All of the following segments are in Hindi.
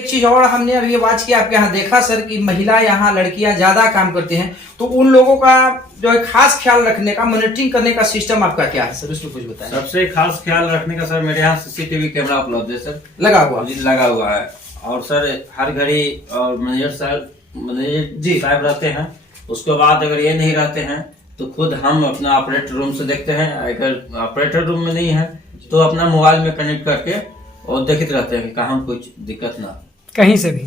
एक चीज और हमने अभी आवाज किया आपके यहाँ देखा सर कि महिला यहाँ लड़कियां ज्यादा काम करती हैं, तो उन लोगों का जो है खास ख्याल रखने का, मॉनिटरिंग करने का सिस्टम आपका क्या है सर, उसमें कुछ बताएं। सबसे खास ख्याल रखने का सर मेरे यहाँ सीसीटीवी कैमरा उपलब्ध है सर, लगा हुआ है। और सर हर घड़ी और मैनेजर साहब रहते हैं। उसके बाद अगर ये नहीं रहते हैं तो खुद हम अपना ऑपरेटर रूम से देखते हैं। अगर ऑपरेटर रूम में नहीं है तो अपना मोबाइल में कनेक्ट करके और देखते रहते हैं कि कहाँ कुछ दिक्कत ना, कहीं से भी।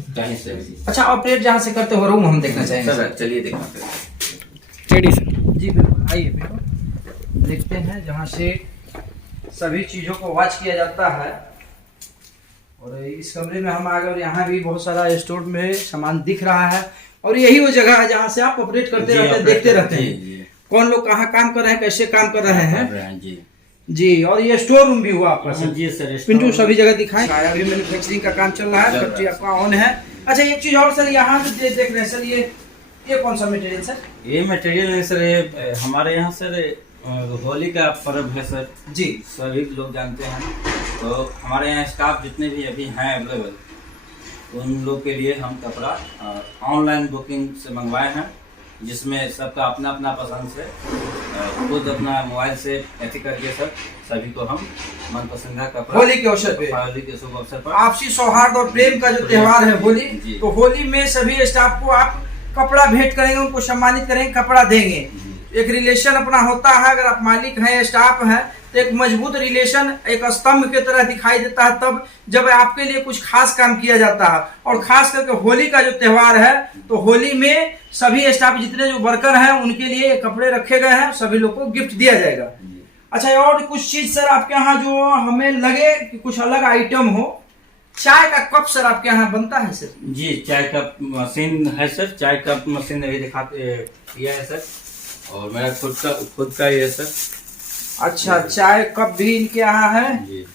अच्छा, ऑपरेट जहाँ से करते हो रूम हम देखना चाहेंगे सर। चलिए दिखाते हैं। जी बिल्कुल, आइए बिल्कुल देखते हैं जहाँ से सभी चीजों को वॉच किया जाता है। और इस कमरे में हम आ गए और यहाँ भी बहुत सारा स्टोर में सामान दिख रहा है। और यही वो जगह है जहाँ से आप ऑपरेट करते रहते हैं, देखते रहते हैं कौन लोग कहाँ काम कर रहे हैं, कैसे काम कर रहे हैं। जी, और ये स्टोर रूम भी हुआ आपका सर। जी सर, पिंटू सभी जगह दिखाएं। अभी मैन्युफैक्चरिंग का काम चल रहा है, फैक्ट्री आपका ऑन है। अच्छा, एक चीज और सर, यहाँ जो देख रहे हैं सर, ये कौन सा मटेरियल सर? ये मटेरियल है सर, ये हमारे यहाँ सर होली का पर्व है सर जी, सभी लोग जानते हैं। तो हमारे यहाँ स्टाफ जितने भी अभी हैं अवेलेबल, उन लोग के लिए हम कपड़ा ऑनलाइन बुकिंग से मंगवाए हैं, जिसमें सबका अपना अपना पसंद से खुद अपना मोबाइल से ऐसे करके सर सभी को हम मनपसंद का कपड़ा होली के अवसर पे, होली के शुभ अवसर पर, आपसी सौहार्द और प्रेम का जो त्योहार है होली, तो होली में सभी स्टाफ को आप कपड़ा भेंट करेंगे, उनको सम्मानित करेंगे, कपड़ा देंगे। एक रिलेशन अपना होता है। अगर आप मालिक हैं, स्टाफ हैं, तो एक मजबूत रिलेशन एक स्तंभ की तरह दिखाई देता है तब जब आपके लिए कुछ खास काम किया जाता है। और खास करके होली का जो त्योहार है, तो होली में सभी स्टाफ जितने जो वर्कर हैं उनके लिए कपड़े रखे गए हैं, सभी लोग को गिफ्ट दिया जाएगा। अच्छा, और कुछ चीज सर आपके यहाँ जो हमें लगे कि कुछ अलग आइटम हो, चाय का कप सर आपके यहाँ बनता है सर? जी, चाय कप मशीन है सर। चाय कप मशीन अभी दिखाते किया है सर, और मेरा खुद का ही है सर। अच्छा, चाय कप भी इनके यहाँ है जी।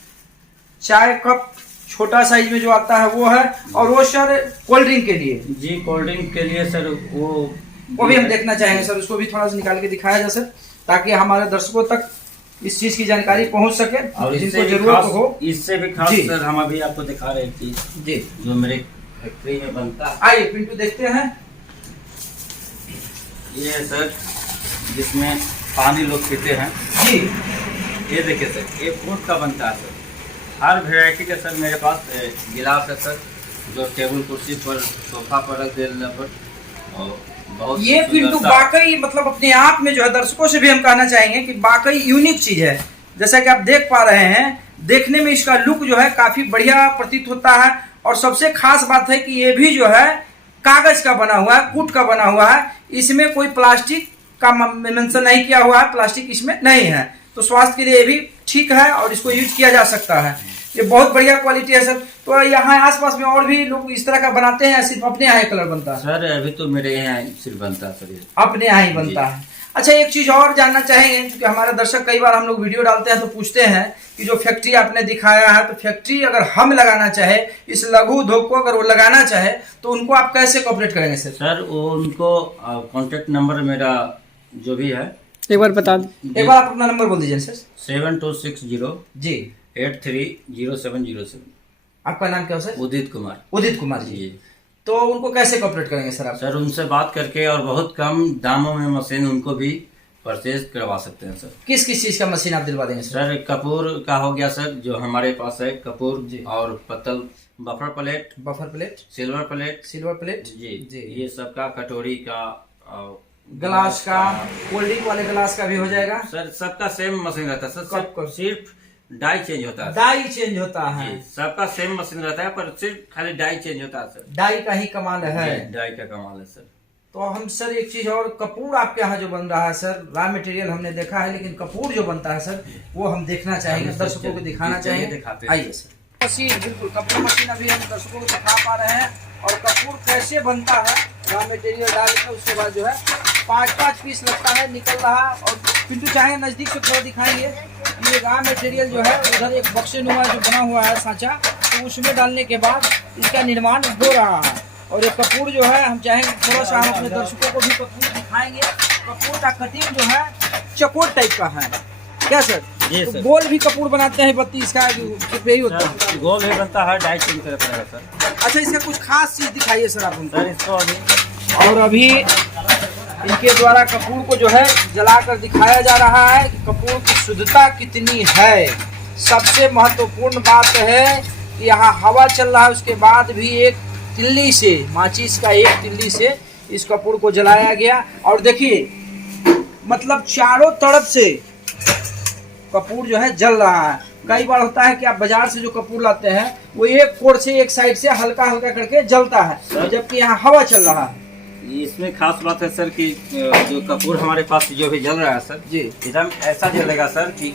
चाय कप छोटा साइज में जो आता है वो है, और वो सर कोल्ड ड्रिंक के लिए? जी, कोल्ड ड्रिंक के लिए सर वो भी हम देखना चाहेंगे सर, उसको भी थोड़ा सा निकाल के दिखाया जाए सर, ताकि हमारे दर्शकों तक इस चीज की जानकारी पहुंच सके और जिनको जरूरत हो। इससे भी खास सर हम अभी आपको दिखा रहे हैं जी, जो मेरे फैक्ट्री में बनता है। आइए पिंटू देखते हैं। ये है सर जिसमें पानी लोग पीते हैं जी। ये देखिए सर, ये फूड का बनता है सर। हर वैरायटी का सर मेरे पास गिलास है सर, जो टेबल कुर्सी पर, सोफा पर रख देने पर। और बहुत ये पिंटू वाकई मतलब अपने आप में जो है, दर्शकों से भी हम कहना चाहेंगे कि वाकई यूनिक चीज है। जैसा कि आप देख पा रहे हैं, देखने में इसका लुक जो है काफी बढ़िया प्रतीत होता है। और सबसे खास बात है कि ये भी जो है कागज का बना हुआ है, कूट का बना हुआ है। इसमें कोई प्लास्टिक का मेंशन नहीं किया हुआ है, प्लास्टिक इसमें नहीं है। तो स्वास्थ्य के लिए भी ठीक है और इसको यूज किया जा सकता है। ये बहुत बढ़िया क्वालिटी है सर। तो यहाँ आसपास में और भी लोग इस तरह का बनाते हैं, सिर्फ अपने यहाँ कलर बनता है सर? अभी तो मेरे यहाँ सिर्फ बनता है सर, अपने यहाँ ही बनता है। अच्छा, एक चीज और जानना चाहेंगे, क्योंकि हमारे दर्शक कई बार हम लोग वीडियो डालते हैं तो पूछते हैं कि जो फैक्ट्री आपने दिखाया है, तो फैक्ट्री अगर हम लगाना चाहे, इस लघु उद्योग को अगर वो लगाना चाहे, तो उनको आप कैसे कोऑपरेट करेंगे सर? सर वो उनको कॉन्टेक्ट नंबर मेरा जो भी है एक बार बता दें। एक बार आप अपना नंबर बोल दीजिए सर। 7260 जी 830707। आपका नाम क्या है सर? उदित कुमार। उदित कुमार जी। तो उनको कैसे कोऑपरेट करेंगे सर आप? सर उनसे बात करके और बहुत कम दामों में मशीन उनको भी परचेज करवा सकते हैं सर। किस किस चीज का मशीन आप दिलवा देंगे सर? सर कपूर का हो गया सर, जो हमारे पास है कपूर जी, और पत्तल, बफर प्लेट, सिल्वर प्लेट जी, ये सबका, कटोरी का, ग्लास का, कोल्ड ड्रिंक वाले ग्लास का भी हो जाएगा सर। सबका सेम मशीन रहता है सर, सिर्फ डाई चेंज होता है। डाई चेंज होता है, सबका सेम मशीन रहता है, पर सिर्फ खाली डाई चेंज होता है सर। डाई का ही कमाल है, डाई का कमाल है सर। तो हम सर एक चीज और, कपूर आपके यहाँ जो बन रहा है सर, रॉ मटेरियल हमने देखा है, लेकिन कपूर जो बनता है सर वो हम देखना चाहेंगे, दर्शकों को दिखाना चाहेंगे। आइए सर। मशीन, बिल्कुल कपूर मशीन अभी हम दर्शकों को दिखा पा रहे हैं। और कपूर कैसे बनता है, रॉ मटेरियल डाल के उसके बाद जो है 5-5 पीस लगता है, निकल रहा। और पिंटू चाहे नजदीक से थोड़ा दिखाएंगे। ये रॉ मटेरियल जो है उधर एक बक्से नुमा जो बना हुआ है सांचा, तो उसमें डालने के बाद इसका निर्माण हो रहा है। और ये कपूर जो है हम चाहेंगे थोड़ा सा हम अपने दर्शकों को भी कपूर दिखाएंगे। कपूर का कटिंग जो है चकोर टाइप का है, क्या सर? जी तो सर। गोल भी कपूर बनाते हैं 32 का, सिर्फ यही होता है? सर गोल भी बनता है, डाइट भी करता है सर। अच्छा, इसका कुछ खास चीज दिखाइए सर आप हमको। सर इसको अभी और अभी इनके द्वारा कपूर को जो है जलाकर दिखाया जा रहा है कि कपूर की शुद्धता कितनी है। सबसे महत्वपूर्ण बात है कि यहाँ हवा चल रहा है, उसके बाद भी एक तिल्ली से, माचिस का एक तिल्ली से इस कपूर को जलाया गया। और देखिए, मतलब चारों तरफ से कपूर जो है जल रहा है। कई बार होता है कि आप बाजार से जो कपूर लाते हैं वो एक कोर से, एक साइड से हल्का हल्का करके जलता है, जबकि यहाँ हवा चल रहा है। इसमें खास बात है सर कि जो कपूर हमारे पास जो भी जल रहा है सर जी, एकदम ऐसा जलेगा सर कि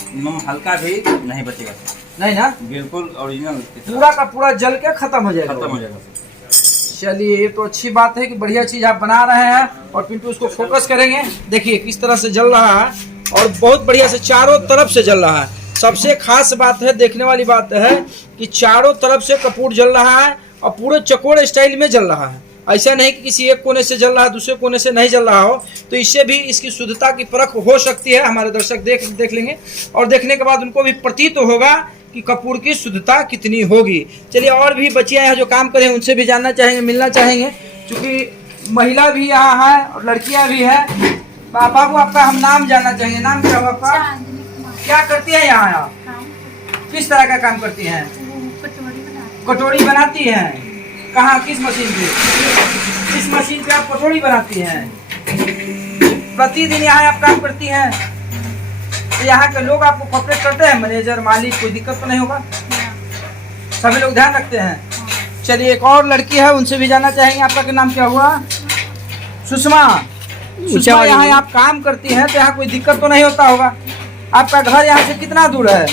हल्का भी नहीं बचेगा सर। नहीं ना, बिल्कुल ओरिजिनल पूरा का पूरा जल के खत्म हो जाएगा। खत्म हो जाएगा सर। चलिए, ये तो अच्छी बात है कि बढ़िया चीज आप बना रहे हैं। और पिंटू उसको फोकस करेंगे, देखिए किस तरह से जल रहा है और बहुत बढ़िया से चारों तरफ से जल रहा है। सबसे खास बात है, देखने वाली बात है कि चारों तरफ से कपूर जल रहा है और पूरे चकोर स्टाइल में जल रहा है। ऐसा नहीं कि किसी एक कोने से जल रहा है, दूसरे कोने से नहीं जल रहा हो। तो इससे भी इसकी शुद्धता की परख हो सकती है। हमारे दर्शक देख लेंगे और देखने के बाद उनको भी प्रतीत होगा कि कपूर की शुद्धता कितनी होगी। चलिए, और भी बच्चियां यहाँ जो काम करें उनसे भी जानना चाहेंगे, मिलना चाहेंगे, क्योंकि महिला भी यहाँ है और लड़कियां भी हैं। बाबू, आपका हम नाम जानना चाहेंगे। नाम क्या हुआ आपका? क्या करती है यहाँ आप? किस तरह का काम करती हैं? कटोरी बनाती हैं। कहाँ, किस मशीन पे? किस मशीन पे आप कटोरी बनाती हैं? प्रतिदिन यहाँ आप काम करती हैं? तो यहाँ के लोग आपको कॉपरेट करते हैं, मैनेजर, मालिक, कोई दिक्कत तो नहीं होगा? सभी लोग ध्यान रखते हैं। चलिए, एक और लड़की है, उनसे भी जानना चाहेंगे। आपका नाम क्या हुआ? सुषमा। सुषमा, यहाँ आप काम करती हैं तो यहाँ कोई दिक्कत तो नहीं होता होगा? आपका घर यहाँ से कितना दूर है?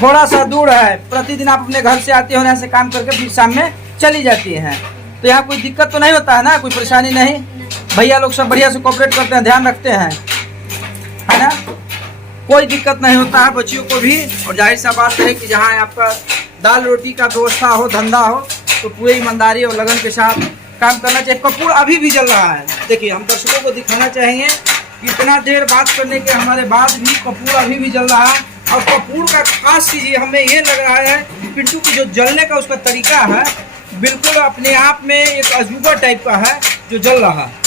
थोड़ा सा दूर है। प्रतिदिन आप अपने घर से आती हो, यहाँ से काम करके फिर शाम में चली जाती हैं, तो यहाँ कोई दिक्कत तो नहीं होता है ना? कोई परेशानी नहीं? भैया लोग सब बढ़िया से कोऑपरेट करते हैं, ध्यान रखते हैं, है ना? कोई दिक्कत नहीं होता है बच्चियों को भी। और जाहिर सा बात है कि जहाँ आपका दाल रोटी का व्यवस्था हो, धंधा हो, तो पूरी ईमानदारी और लगन के साथ काम करना चाहिए। कपूर अभी भी जल रहा है। देखिए, हम दर्शकों को दिखाना चाहेंगे कि इतना देर बात करने के हमारे बाद भी कपूर अभी भी जल रहा है। और कपूर का खास चीज हमें ये लग रहा है पिंटू की जो जलने का उसका तरीका है, बिल्कुल अपने आप में एक अजूबा टाइप का है जो जल रहा है।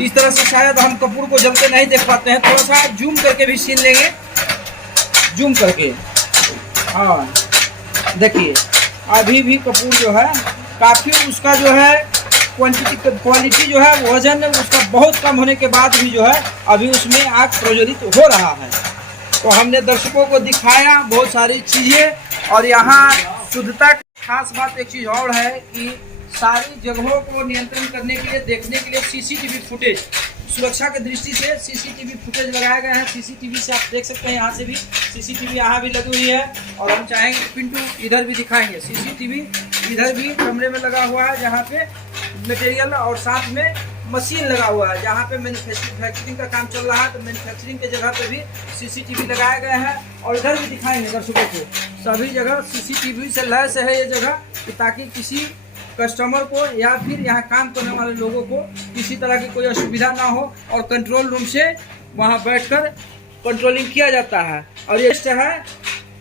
इस तरह से शायद हम कपूर को जलते नहीं देख पाते हैं। थोड़ा सा जूम करके भी सीन लेंगे, जूम करके। हाँ, देखिए, अभी भी कपूर जो है काफ़ी, उसका जो है क्वालिटी जो है, वजन उसका बहुत कम होने के बाद भी जो है अभी उसमें आग प्रज्वलित हो रहा है। तो हमने दर्शकों को दिखाया बहुत सारी चीज़ें। और यहाँ शुद्धता की खास बात एक चीज़ और है कि सारी जगहों को नियंत्रण करने के लिए, देखने के लिए सीसीटीवी फुटेज, सुरक्षा की दृष्टि से सीसीटीवी फुटेज लगाए गए हैं। सीसीटीवी से आप देख सकते हैं, यहाँ से भी सीसीटीवी यहाँ भी लगी हुई है। और हम चाहेंगे पिंटू इधर भी दिखाएंगे, सीसीटीवी इधर भी कमरे में लगा हुआ है जहाँ पे मटेरियल और साथ में मशीन लगा हुआ है, जहाँ पे मैन्युफैक्चरिंग का काम चल रहा है। तो मैन्युफैक्चरिंग के जगह पे भी सीसीटीवी लगाए गए हैं। और इधर भी दिखाएंगे दर्शकों को, सभी जगह सीसीटीवी से लैस है ये जगह, ताकि किसी कस्टमर को या फिर यहाँ काम करने वाले लोगों को किसी तरह की कोई असुविधा ना हो। और कंट्रोल रूम से वहाँ बैठकर कंट्रोलिंग किया जाता है। और ये बेस्ट है,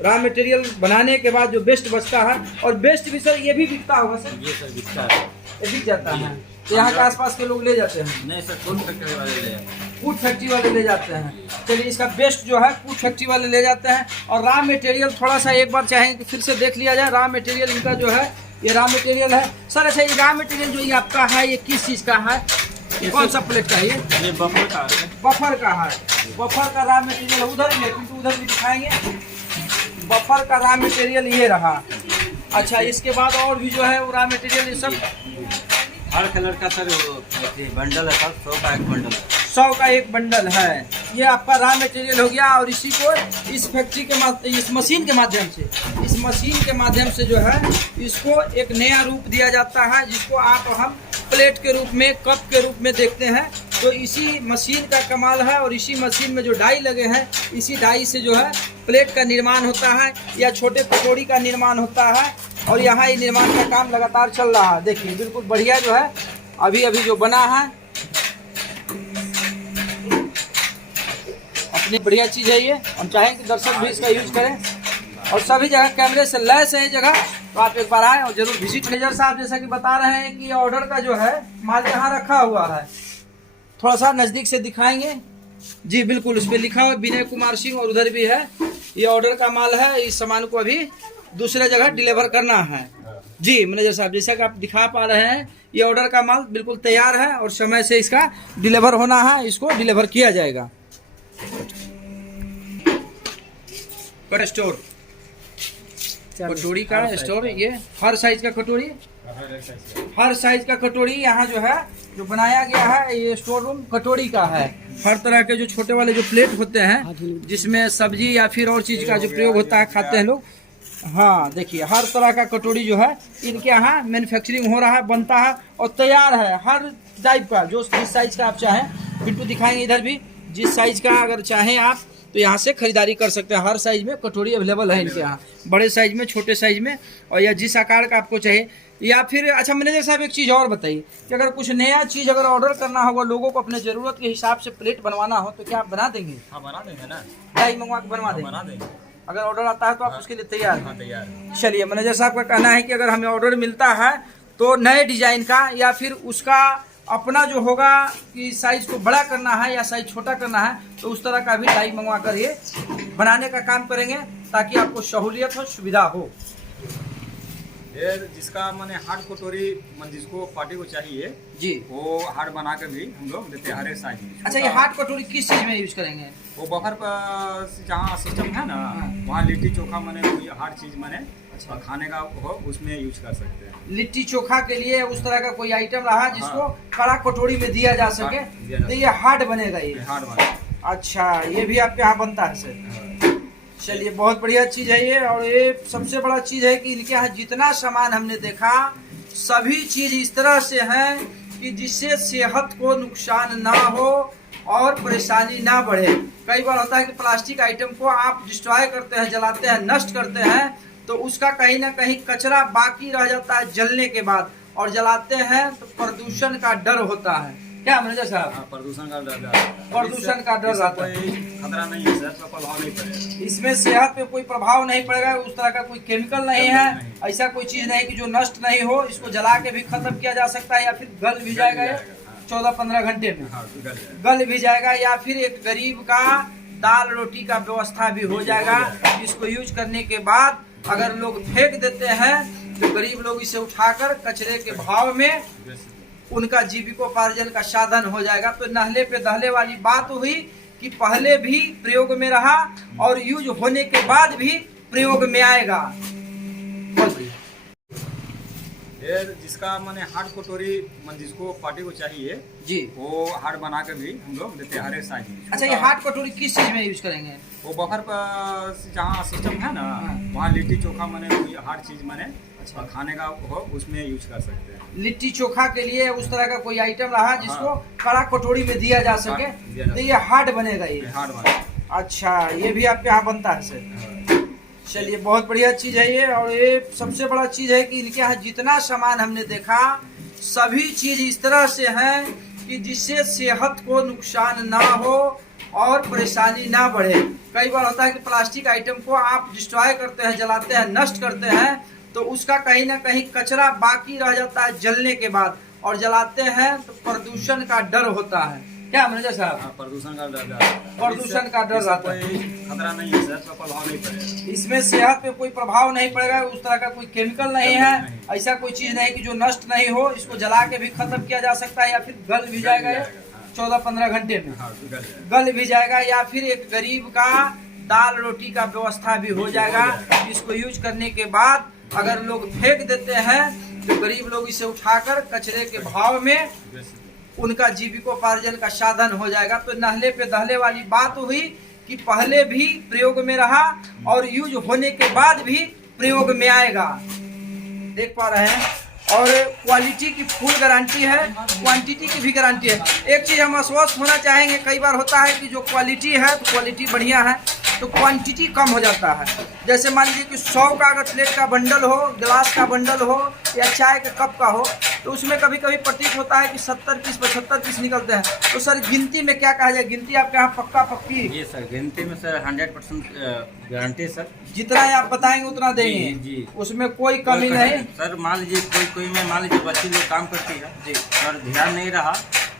रॉ मटेरियल बनाने के बाद जो बेस्ट बचता है। और बेस्ट भी सर ये भी बिकता होगा सर? ये सर बिकता है, ये बिक जाता है। तो यहाँ के आसपास के लोग ले जाते हैं? नहीं सर, फूड फैक्ट्री वाले ले जाते हैं। फूड फैक्ट्री वाले ले जाते हैं। चलिए, इसका बेस्ट जो है फूड फैक्ट्री वाले ले जाते हैं। और रॉ मटेरियल थोड़ा सा एक बार चाहेंगे कि फिर से देख लिया जाए। रॉ मटेरियल इनका जो है, ये रॉ मटेरियल है सर। अच्छा, ये रॉ मटेरियल जो ये आपका है, ये किस चीज़ का है? कौन सा प्लेट का है ये? बफर का है। बफर का है। बफर का रॉ मटेरियल उधर भी है, किंतु उधर भी दिखाएंगे। बफर का रॉ मटेरियल ये रहा। अच्छा, इसके बाद और भी जो है वो रॉ मटेरियल ये सब हर कलर का सर बंडल है सर, 100 का एक बंडल है। 100 का एक बंडल है। ये आपका रॉ मटेरियल हो गया। और इसी को इस फैक्ट्री के इस मशीन के माध्यम से, इस मशीन के माध्यम से जो है इसको एक नया रूप दिया जाता है, जिसको आप हम प्लेट के रूप में, कप के रूप में देखते हैं। तो इसी मशीन का कमाल है। और इसी मशीन में जो डाई लगे हैं, इसी डाई से जो है प्लेट का निर्माण होता है या छोटे कटोरी का निर्माण होता है। और यहाँ ये निर्माण का काम लगातार चल रहा है। देखिए, बिल्कुल बढ़िया जो है अभी अभी जो बना है। इतनी बढ़िया चीज़ है ये, हम चाहें कि दर्शक भी इसका यूज करें और सभी जगह कैमरे से लैस है ये जगह, तो आप एक बार आए और जरूर विजिट। मैनेजर साहब जैसा कि बता रहे हैं कि ऑर्डर का जो है माल यहाँ रखा हुआ है, थोड़ा सा नज़दीक से दिखाएंगे जी। बिल्कुल उस पर लिखा हुआ विनय कुमार सिंह और उधर भी है, ये ऑर्डर का माल है। इस सामान को अभी दूसरे जगह डिलीवर करना है जी। मैनेजर साहब जैसा कि आप दिखा पा रहे हैं ये ऑर्डर का माल बिल्कुल तैयार है और समय से इसका डिलीवर होना है, इसको डिलीवर किया जाएगा। स्टोर कटोरी का स्टोर, ये हर साइज का कटोरी, हर साइज का कटोरी यहाँ जो है जो बनाया गया है, ये स्टोर रूम कटोरी का है। हर तरह के जो छोटे वाले जो प्लेट होते हैं जिसमें सब्जी या फिर और चीज का जो प्रयोग होता है, खाते हैं लोग, हाँ देखिए हर तरह का कटोरी जो है इनके यहाँ मैन्युफैक्चरिंग हो रहा है, बनता है और तैयार है हर टाइप का, जो जिस साइज का आप चाहें। बिल्कुल दिखाएंगे इधर भी, जिस साइज का अगर चाहें आप तो यहाँ से खरीदारी कर सकते हैं। हर साइज में कटोरी अवेलेबल है इनके यहाँ, बड़े साइज में, छोटे साइज में, और या जिस आकार का आपको चाहिए। या फिर अच्छा मैनेजर साहब एक चीज़ और बताइए कि अगर कुछ नया चीज़ अगर ऑर्डर करना होगा, लोगों को अपने ज़रूरत के हिसाब से प्लेट बनवाना हो तो क्या आप बना देंगे? हाँ बना देंगे ना, डाई मंगवा के बनवा देंगे। अगर ऑर्डर आता है तो आप उसके लिए तैयार हैं? हाँ तैयार है। चलिए मैनेजर साहब का कहना है कि अगर हमें ऑर्डर मिलता है तो नए डिजाइन का या फिर उसका अपना जो होगा कि साइज को बड़ा करना है या साइज छोटा करना है, तो उस तरह का भी डाई मंगवा कर ये बनाने का काम करेंगे ताकि आपको सहूलियत हो, सुविधा हो। ये जिसका मैंने हार्ड कटोरी जिसको पार्टी को चाहिए जी, वो हार्ड बना के भी हम लोग देते हैं हर एक साइज में। अच्छा ये हार्ड कटोरी किस चीज में यूज करेंगे? वो बफर पर जहाँ सिस्टम है ना, वहाँ लिट्टी चोखा मैंने कोई हार्ड चीज मैंने खाने का हो उसमें यूज कर सकते हैं। लिट्टी चोखा के लिए उस तरह का कोई आइटम रहा जिसको कड़ा कटोरी में दिया जा सके, तो ये हार्ड बनेगा, ये हार्ड बनेगा। अच्छा ये भी आपके यहाँ बनता है सर? चलिए बहुत बढ़िया चीज़ है ये। और ये सबसे बड़ा चीज़ है कि इनके यहाँ जितना सामान हमने देखा सभी चीज़ इस तरह से है कि जिससे सेहत को नुकसान ना हो और परेशानी ना बढ़े। कई बार होता है कि प्लास्टिक आइटम को आप डिस्ट्रॉय करते हैं, जलाते हैं, नष्ट करते हैं, तो उसका कहीं ना कहीं कचरा बाकी रह जाता है जलने के बाद, और जलाते हैं तो प्रदूषण का डर होता है। क्या मैनेजर साहब? प्रदूषण का डर, प्रदूषण का डर रहता है, खतरा नहीं है, सेहत पर प्रभाव नहीं पड़ेगा। इसमें सेहत पे कोई प्रभाव नहीं पड़ेगा, उस तरह का कोई केमिकल नहीं है, ऐसा कोई चीज नहीं कि जो नष्ट नहीं हो। इसको जला के भी खत्म किया जा सकता है या फिर गल भी जाएगा 14-15 घंटे में, गल भी जाएगा। या फिर एक गरीब का दाल रोटी का व्यवस्था भी हो जाएगा। इसको यूज करने के बाद अगर लोग फेंक देते हैं तो गरीब लोग इसे उठाकर कचरे के भाव में उनका जीविकोपार्जन का साधन हो जाएगा। तो नहले पे दहले वाली बात हुई कि पहले भी प्रयोग में रहा और यूज होने के बाद भी प्रयोग में आएगा। ये जिसका मैंने हार्ड कटोरी जिसको पार्टी को चाहिए जी, वो हार्ड बना के भी हम लोग देते हैं हर एक साइज में। अच्छा ये हार्ड कटोरी किस चीज में यूज करेंगे? वो बफर पर जहाँ सिस्टम है ना, वहाँ लिट्टी चोखा मैंने कोई हार्ड चीज मैंने खाने का हो उसमें यूज कर सकते हैं। लिट्टी चोखा के लिए उस तरह का कोई आइटम रहा जिसको कड़ा कटोरी में दिया जा सके, तो ये हार्ड बनेगा, ये हार्ड बनेगा। अच्छा ये भी आपके यहाँ बनता है सर? चलिए बहुत बढ़िया चीज़ है ये। और ये सबसे बड़ा चीज़ है कि इनके यहाँ जितना सामान हमने देखा सभी चीज़ इस तरह से है कि जिससे सेहत को नुकसान ना हो और परेशानी ना बढ़े। कई बार होता है कि प्लास्टिक आइटम को आप डिस्ट्रॉय करते हैं, जलाते हैं, नष्ट करते हैं, तो उसका कहीं ना कहीं कचरा बाकी रह जाता है जलने के बाद, और जलाते हैं तो प्रदूषण का डर होता है। क्या मैनेजर साहब? प्रदूषण का डर, प्रदूषण का डर रहता है, खतरा नहीं है, सेहत पर प्रभाव नहीं पड़ेगा। इसमें सेहत पे कोई प्रभाव नहीं पड़ेगा, उस तरह का कोई केमिकल नहीं है, ऐसा कोई चीज नहीं कि जो नष्ट नहीं हो। इसको जला के भी खत्म किया जा सकता है या फिर गल भी जाएगा 14-15 घंटे में, गल भी जाएगा। या फिर एक गरीब का दाल रोटी का व्यवस्था भी हो जाएगा। इसको यूज करने के बाद अगर लोग फेंक देते हैं तो गरीब लोग इसे उठाकर कचरे के भाव में उनका जीविकोपार्जन का साधन हो जाएगा। तो नहले पे दहले वाली बात हुई कि पहले भी प्रयोग में रहा और यूज होने के बाद भी प्रयोग में आएगा। देख पा रहे हैं, और क्वालिटी की फुल गारंटी है, क्वांटिटी की भी गारंटी है। एक चीज़ हम आश्वस्त होना चाहेंगे, कई बार होता है कि जो क्वालिटी है तो क्वालिटी बढ़िया है तो क्वांटिटी कम हो जाता है। जैसे मान लीजिए कि 100 का अगर प्लेट का बंडल हो, गिलास का बंडल हो या चाय के कप का हो, तो उसमें कभी कभी प्रतीत होता है कि 70 पीस 75 पीस निकलते हैं। तो सर गिनती में क्या कहा जाए, गिनती आपके यहाँ पक्का पक्की? जी सर, गिनती में सर 100% गारंटी सर। जितना आप बताएंगे उतना देंगे जी। उसमें कोई कमी नहीं सर। मान लीजिए कोई में मान लीजिए बच्ची लोग काम करती है जी, और ध्यान नहीं रहा,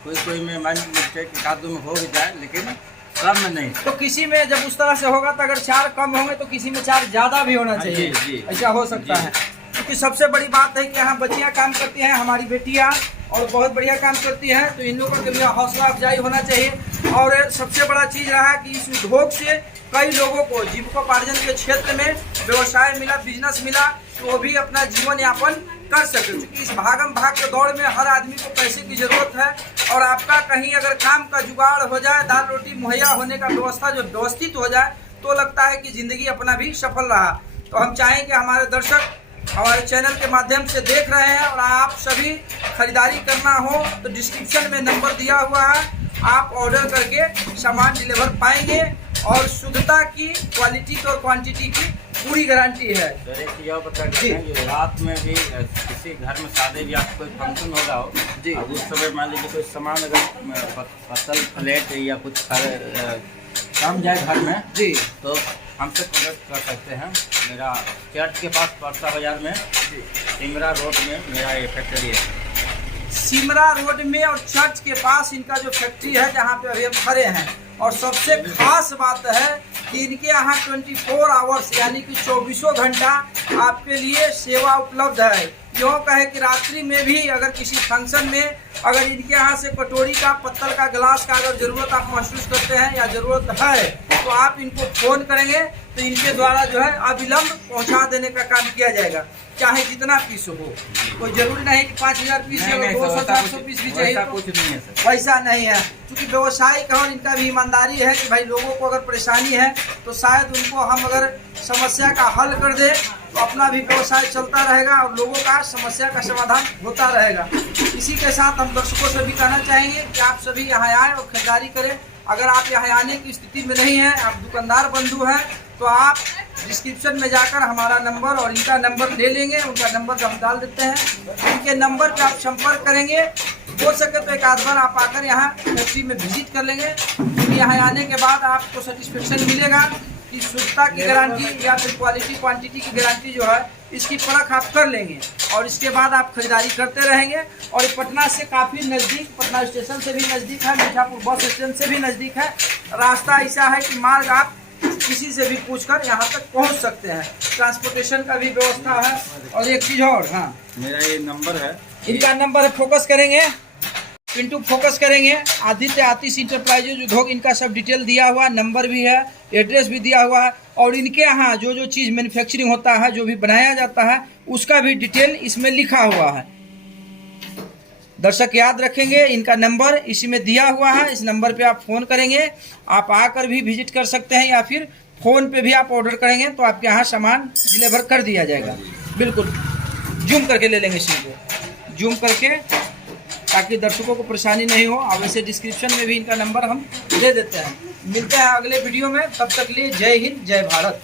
कोई में मान लीजिए एक आध में हो जाए, लेकिन सब में नहीं। तो किसी में जब उस तरह से होगा तो अगर 4 कम होंगे तो किसी में 4 ज्यादा भी होना चाहिए। जी। ऐसा हो सकता है, क्योंकि सबसे बड़ी बात है कि यहाँ बच्चियाँ काम करती हैं, हमारी बेटियाँ, और बहुत बढ़िया काम करती हैं। तो इन लोगों के लिए हौसला अफजाई होना चाहिए। और सबसे बड़ा चीज़ रहा कि इस उद्योग से कई लोगों को जीविकोपार्जन के क्षेत्र में व्यवसाय मिला, बिजनेस मिला, तो वो भी अपना जीवन यापन कर सके। क्योंकि इस भागम भाग के दौड़ में हर आदमी को पैसे की जरूरत है, और आपका कहीं अगर काम का जुगाड़ हो जाए, दाल रोटी मुहैया होने का व्यवस्था जो व्यवस्थित हो जाए, तो लगता है कि ज़िंदगी अपना भी सफल रहा। तो हम चाहें कि हमारे दर्शक हमारे चैनल के माध्यम से देख रहे हैं और आप सभी खरीदारी करना हो तो डिस्क्रिप्शन में नंबर दिया हुआ है, आप ऑर्डर करके सामान डिलीवर पाएंगे। और शुद्धता की, क्वालिटी की और क्वांटिटी की पूरी गारंटी है। सर एक चीज़ और बता दें, रात में भी किसी घर में शादी भी आपको कोई फंक्शन हो रहा हो जी, अब उस समय मान लीजिए कोई सामान अगर पत्तल प्लेट या कुछ कम जाए घर में जी, तो हमसे कॉन्टेक्ट कर सकते हैं। मेरा चर्च के पास परसा बाजार में सिमरा रोड में मेरा ये फैक्ट्री है। सिमरा रोड में और चर्च के पास इनका जो फैक्ट्री है, जहाँ पे अभी हम खड़े हैं। और सबसे खास बात है कि इनके यहाँ 24 आवर्स यानी कि 24 घंटा आपके लिए सेवा उपलब्ध है। यूँ कहे कि रात्रि में भी अगर किसी फंक्शन में अगर इनके यहाँ से कटोरी का, पत्तल का, गिलास का अगर ज़रूरत आप महसूस करते हैं या ज़रूरत है, तो आप इनको फ़ोन करेंगे तो इनके द्वारा जो है अविलंब पहुँचा देने का काम किया जाएगा, चाहे जितना पीस हो। कोई ज़रूरी नहीं कि 5000 पीस या 200-400 पीस भी चाहिए, कुछ नहीं है सर, वैसा नहीं है। क्योंकि व्यवसायिक है और इनका भी ईमानदारी है कि भाई लोगों को अगर परेशानी है तो शायद उनको हम अगर समस्या का हल कर दे तो अपना भी व्यवसाय चलता रहेगा और लोगों का समस्या का समाधान होता रहेगा। इसी के साथ हम दर्शकों से भी कहना चाहेंगे कि आप सभी यहाँ आएँ और खरीदारी करें। अगर आप यहाँ आने की स्थिति में नहीं हैं, आप दुकानदार बंधु हैं, तो आप डिस्क्रिप्शन में जाकर हमारा नंबर और इनका नंबर ले लेंगे। उनका नंबर हम डाल देते हैं, इनके नंबर पे आप संपर्क करेंगे। हो सके तो एक आध बार आप आकर यहाँ फैक्ट्री में विजिट कर लेंगे, क्योंकि यहाँ आने के बाद आपको सेटिस्फेक्शन मिलेगा कि शुद्धता की गारंटी या फिर क्वालिटी क्वांटिटी की गारंटी जो है, इसकी परख आप कर लेंगे और इसके बाद आप खरीदारी करते रहेंगे। और पटना से काफ़ी नज़दीक, पटना स्टेशन से भी नज़दीक है, मीठापुर बस स्टैंड से भी नज़दीक है। रास्ता ऐसा है कि मार्ग आप किसी से भी पूछकर यहाँ तक पहुँच सकते हैं। ट्रांसपोर्टेशन का भी व्यवस्था है। और एक चीज़ और, हाँ, मेरा ये नंबर है, इनका नंबर है, फोकस करेंगे पिंटू, फोकस करेंगे। आदित्य आतिश इंटरप्राइजेज उद्योग, इनका सब डिटेल दिया हुआ, नंबर भी है, एड्रेस भी दिया हुआ है। और इनके यहाँ जो जो चीज़ मैन्युफैक्चरिंग होता है, जो भी बनाया जाता है, उसका भी डिटेल इसमें लिखा हुआ है। दर्शक याद रखेंगे, इनका नंबर इसी में दिया हुआ है। इस नंबर पे आप फ़ोन करेंगे, आप आकर भी विजिट कर सकते हैं, या फिर फ़ोन पे भी आप ऑर्डर करेंगे तो आपके यहाँ सामान डिलीवर कर दिया जाएगा। बिल्कुल जूम करके ले लेंगे इसी को, जूम करके, ताकि दर्शकों को परेशानी नहीं हो। अब वैसे डिस्क्रिप्शन में भी इनका नंबर हम दे देते हैं। मिलते हैं अगले वीडियो में, तब तक लिए जय हिंद, जय भारत।